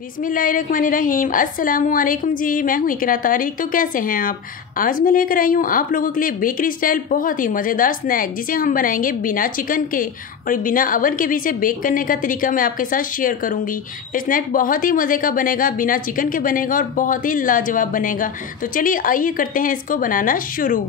बिस्मिल्लाहिर्रहमानिर्रहीम अस्सलामुअलैकुम जी। मैं हूँ इकरा तारिक। तो कैसे हैं आप? आज मैं लेकर आई हूँ आप लोगों के लिए बेकरी स्टाइल बहुत ही मज़ेदार स्नैक, जिसे हम बनाएंगे बिना चिकन के और बिना अवन के भी। इसे बेक करने का तरीका मैं आपके साथ शेयर करूँगी। ये स्नैक बहुत ही मज़े का बनेगा, बिना चिकन के बनेगा और बहुत ही लाजवाब बनेगा। तो चलिए आइए करते हैं इसको बनाना शुरू।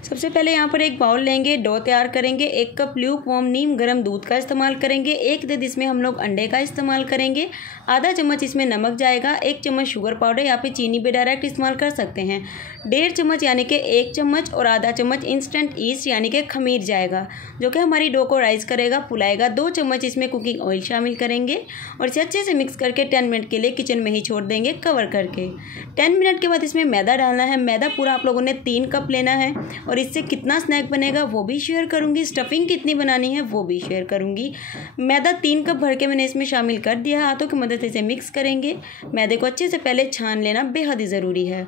सबसे पहले यहाँ पर एक बाउल लेंगे, डो तैयार करेंगे। 1 कप ल्यूक वार्म नीम गर्म दूध का इस्तेमाल करेंगे। 1 अदद इसमें हम लोग अंडे का इस्तेमाल करेंगे। आधा चम्मच इसमें नमक जाएगा। 1 चम्मच शुगर पाउडर या फिर चीनी भी डायरेक्ट इस्तेमाल कर सकते हैं। 1.5 चम्मच यानी कि 1 चम्मच और आधा चम्मच इंस्टेंट ईस्ट यानी कि खमीर जाएगा, जो कि हमारी डो को राइस करेगा, फुलाएगा। 2 चम्मच इसमें कुकिंग ऑयल शामिल करेंगे और इसे अच्छे से मिक्स करके 10 मिनट के लिए किचन में ही छोड़ देंगे कवर करके। 10 मिनट के बाद इसमें मैदा डालना है। मैदा पूरा आप लोगों ने 3 कप लेना है और इससे कितना स्नैक बनेगा वो भी शेयर करूंगी। स्टफिंग कितनी बनानी है वो भी शेयर करूंगी। मैदा 3 कप भर के मैंने इसमें शामिल कर दिया। हाथों की मदद से इसे मिक्स करेंगे। मैदे को अच्छे से पहले छान लेना बेहद ही ज़रूरी है।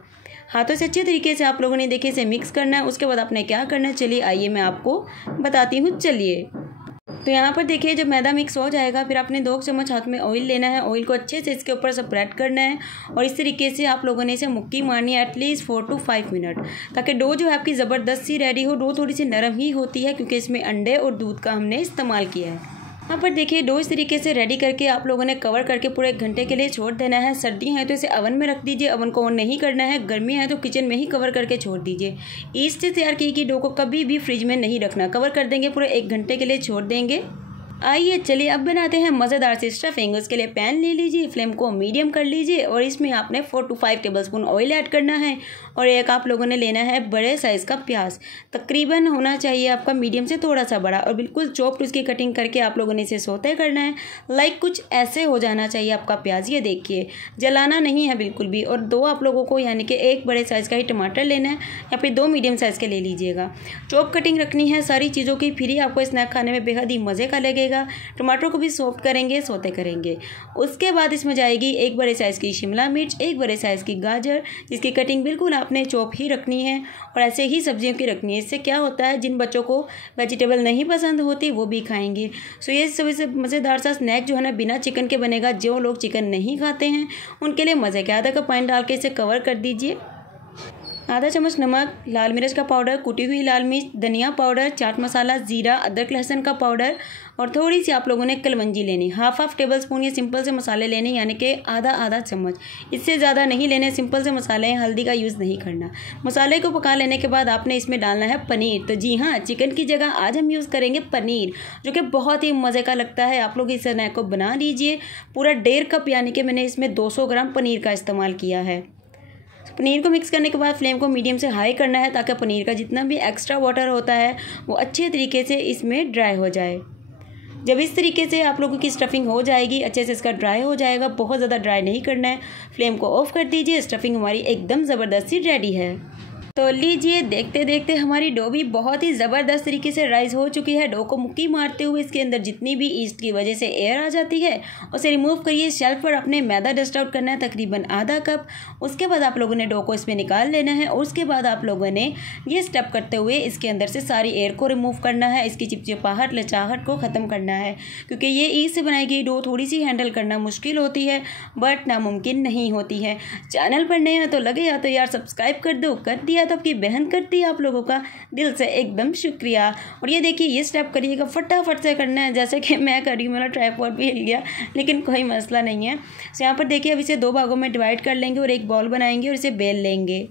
हाथों से अच्छे तरीके से आप लोगों ने देखिए इसे मिक्स करना है। उसके बाद आपने क्या करना है, चलिए आइए मैं आपको बताती हूँ। चलिए तो यहाँ पर देखिए जब मैदा मिक्स हो जाएगा, फिर आपने 2 चम्मच हाथ में ऑयल लेना है। ऑयल को अच्छे से इसके ऊपर स्प्रेड करना है और इस तरीके से आप लोगों ने इसे मुक्की मारनी है एटलीस्ट 4 to 5 मिनट, ताकि डो जो है आपकी ज़बरदस्त सी रेडी हो। डो थोड़ी सी नरम ही होती है क्योंकि इसमें अंडे और दूध का हमने इस्तेमाल किया है। यहाँ पर देखिए डो इस तरीके से रेडी करके आप लोगों ने कवर करके पूरे 1 घंटे के लिए छोड़ देना है। सर्दी है तो इसे अवन में रख दीजिए, अवन को ऑन नहीं करना है। गर्मी है तो किचन में ही कवर करके छोड़ दीजिए। ईस्ट से तैयार की गई डो को कभी भी फ्रिज में नहीं रखना, कवर कर देंगे, पूरे 1 घंटे के लिए छोड़ देंगे। आइए चलिए अब बनाते हैं मज़ेदार सी स्टफिंग। उसके लिए पैन ले लीजिए, फ्लेम को मीडियम कर लीजिए और इसमें आपने 4 to 5 टेबलस्पून ऑयल ऐड करना है और एक आप लोगों ने लेना है बड़े साइज़ का प्याज। तकरीबन होना चाहिए आपका मीडियम से थोड़ा सा बड़ा और बिल्कुल चॉप्ड उसकी कटिंग करके आप लोगों ने इसे सौते करना है। लाइक कुछ ऐसे हो जाना चाहिए आपका प्याज, ये देखिए, जलाना नहीं है बिल्कुल भी। और 2 आप लोगों को यानी कि 1 बड़े साइज़ का ही टमाटर लेना है या फिर 2 मीडियम साइज़ के ले लीजिएगा। चॉप कटिंग रखनी है सारी चीज़ों की, फिर ही आपको स्नैक खाने में बेहद ही मज़े का लगेगा। टमाटर को भी सॉफ्ट करेंगे, सौते करेंगे। उसके बाद इसमें जाएगी 1 बड़े साइज़ की शिमला मिर्च, 1 बड़े साइज़ की गाजर, जिसकी कटिंग बिल्कुल आपने चॉप ही रखनी है और ऐसे ही सब्जियों की रखनी है। इससे क्या होता है, जिन बच्चों को वेजिटेबल नहीं पसंद होती वो भी खाएंगे। सो ये सबसे मज़ेदार सा स्नैक जो है ना बिना चिकन के बनेगा। जो लोग चिकन नहीं खाते हैं उनके लिए मज़े के। आधा कप पानी डाल के इसे कवर कर दीजिए। आधा चम्मच नमक, लाल मिर्च का पाउडर, कुटी हुई लाल मिर्च, धनिया पाउडर, चाट मसाला, जीरा, अदरक लहसुन का पाउडर और थोड़ी सी आप लोगों ने कलवंजी लेनी। हाफ टेबल स्पून ये सिंपल से मसाले लेने, यानी कि आधा चम्मच, इससे ज़्यादा नहीं लेने। सिंपल से मसाले हैं, हल्दी का यूज़ नहीं करना। मसाले को पका लेने के बाद आपने इसमें डालना है पनीर। तो जी हाँ, चिकन की जगह आज हम यूज़ करेंगे पनीर, जो कि बहुत ही मज़े का लगता है। आप लोग इस स्नैक को बना लीजिए। पूरा 1.5 कप यानी कि मैंने इसमें 200 ग्राम पनीर का इस्तेमाल किया है। पनीर को मिक्स करने के बाद फ्लेम को मीडियम से हाई करना है, ताकि पनीर का जितना भी एक्स्ट्रा वाटर होता है वो अच्छे तरीके से इसमें ड्राई हो जाए। जब इस तरीके से आप लोगों की स्टफिंग हो जाएगी, अच्छे से इसका ड्राई हो जाएगा, बहुत ज़्यादा ड्राई नहीं करना है। फ्लेम को ऑफ कर दीजिए। स्टफिंग हमारी एकदम ज़बरदस्त सी रेडी है। तो लीजिए, देखते देखते हमारी डो भी बहुत ही ज़बरदस्त तरीके से राइज हो चुकी है। डो को मुक्की मारते हुए इसके अंदर जितनी भी ईस्ट की वजह से एयर आ जाती है उसे रिमूव करिए। शेल्फ पर अपने मैदा डस्ट आउट करना है, तकरीबन आधा कप। उसके बाद आप लोगों ने डो को इसमें निकाल लेना है और उसके बाद आप लोगों ने ये स्टेप करते हुए इसके अंदर से सारी एयर को रिमूव करना है। इसकी चिपचिपाहट, लचाहट को ख़त्म करना है, क्योंकि ये ईस्ट से बनाई गई डो थोड़ी सी हैंडल करना मुश्किल होती है, बट नामुमकिन नहीं होती है। चैनल पर नए हैं तो लगे या तो यार सब्सक्राइब कर दो, कर दिया तो आपकी बहन करती है। आप लोगों का दिल से एकदम शुक्रिया। और ये देखिए, ये स्टेप करिएगा, फटाफट से करना है, जैसे कि मैं कर रही हूँ। मेरा ट्राइपॉड भी हिल गया, लेकिन कोई मसला नहीं है। तो यहाँ पर देखिए, अब इसे 2 भागों में डिवाइड कर लेंगे और एक बॉल बनाएंगे और इसे बेल लेंगे।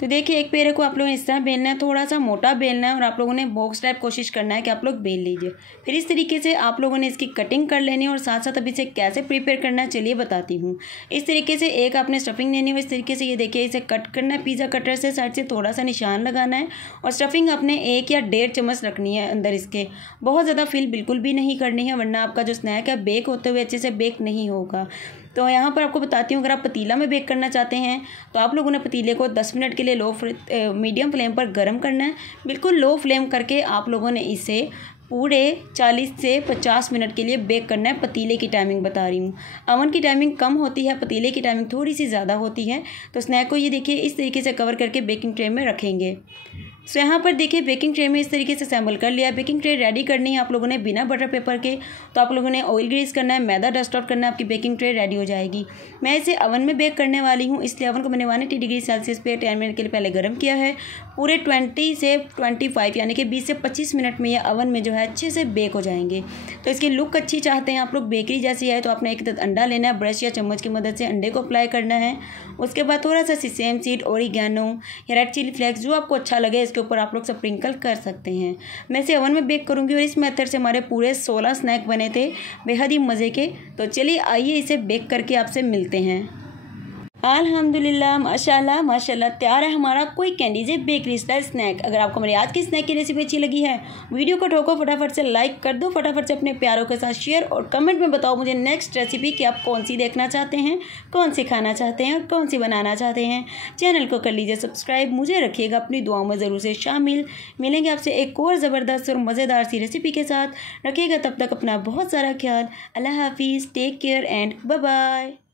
तो देखिए, एक पेड़े को आप लोगों ने इस तरह बेलना है, थोड़ा सा मोटा बेलना है और आप लोगों ने बॉक्स टाइप कोशिश करना है कि आप लोग बेल लीजिए। फिर इस तरीके से आप लोगों ने इसकी कटिंग कर लेनी है और साथ साथ अब इसे कैसे प्रिपेयर करना है चलिए बताती हूँ। इस तरीके से एक आपने स्टफिंग लेनी है, इस तरीके से ये देखिए इसे कट करना है। पिज़्ज़ा कटर से साइड से थोड़ा सा निशान लगाना है और स्टफिंग आपने 1 या 1.5 चम्मच रखनी है अंदर इसके। बहुत ज़्यादा फिल बिल्कुल भी नहीं करनी है, वरना आपका जो स्नैक है बेक होते हुए अच्छे से बेक नहीं होगा। तो यहाँ पर आपको बताती हूँ, अगर आप पतीला में बेक करना चाहते हैं तो आप लोगों ने पतीले को 10 मिनट के लिए मीडियम फ्लेम पर गर्म करना है। बिल्कुल लो फ्लेम करके आप लोगों ने इसे पूरे 40 से 50 मिनट के लिए बेक करना है। पतीले की टाइमिंग बता रही हूँ, अवन की टाइमिंग कम होती है, पतीले की टाइमिंग थोड़ी सी ज़्यादा होती है। तो स्नैक को ये देखिए इस तरीके से कवर करके बेकिंग ट्रे में रखेंगे। सो यहाँ पर देखिए बेकिंग ट्रे में इस तरीके से असेंबल कर लिया। बेकिंग ट्रे रेडी करनी है आप लोगों ने बिना बटर पेपर के, तो आप लोगों ने ऑयल ग्रीस करना है, मैदा डस्ट आउट करना है, आपकी बेकिंग ट्रे रेडी हो जाएगी। मैं इसे ओवन में बेक करने वाली हूँ, इसलिए ओवन को मैंने 180 डिग्री सेल्सियस पे 10 मिनट के लिए पहले गर्म किया है। पूरे 20 से 25 यानी कि 20 से 25 मिनट में ये ओवन में जो है अच्छे से बेक हो जाएंगे। तो इसकी लुक अच्छी चाहते हैं आप लोग, बेकरी जैसी है, तो आपने एक अंडा लेना है, ब्रश या चम्मच की मदद से अंडे को अप्लाई करना है। उसके बाद थोड़ा सा सेसम सीड, ओरिगैनो या रेड चिली फ्लेक्स जो आपको अच्छा लगे इसके ऊपर आप लोग स्प्रिंकल कर सकते हैं। मैं इसे ओवन में बेक करूँगी और इस मेथड से हमारे पूरे 16 स्नैक बने थे बेहद ही मज़े के। तो चलिए आइए इसे बेक करके आपसे मिलते हैं। अल्हम्दुलिल्लाह माशाल्लाह माशाल्लाह तैयार है हमारा कोई कैंडी जे बेकरी स्टाइल स्नैक। अगर आपको हमारी आज की स्नैक की रेसिपी अच्छी लगी है, वीडियो को ठोको फटाफट से लाइक कर दो, फटाफट से अपने प्यारों के साथ शेयर और कमेंट में बताओ मुझे नेक्स्ट रेसिपी कि आप कौन सी देखना चाहते हैं, कौन सी खाना चाहते हैं और कौन सी बनाना चाहते हैं। चैनल को कर लीजिए सब्सक्राइब, मुझे रखिएगा अपनी दुआओं में ज़रूर से शामिल। मिलेंगे आपसे एक और ज़बरदस्त और मज़ेदार सी रेसिपी के साथ। रखिएगा तब तक अपना बहुत सारा ख्याल। अल्लाह हाफिज़, take care and bye bye.